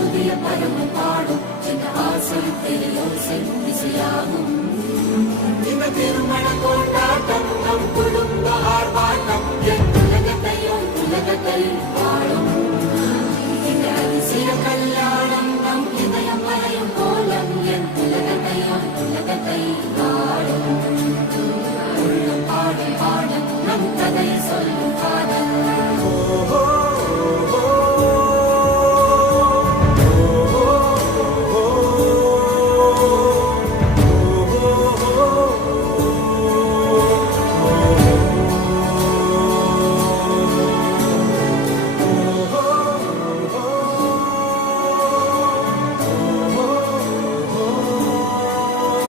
புதிய பருவம் பாடும் என்ற ஆசை பெரியோசை இசையாகும். இந்த திருமண கொண்டாட்டம் நம் குடும்ப ஆர்ப்பாட்டம் என் உலகத்தையும்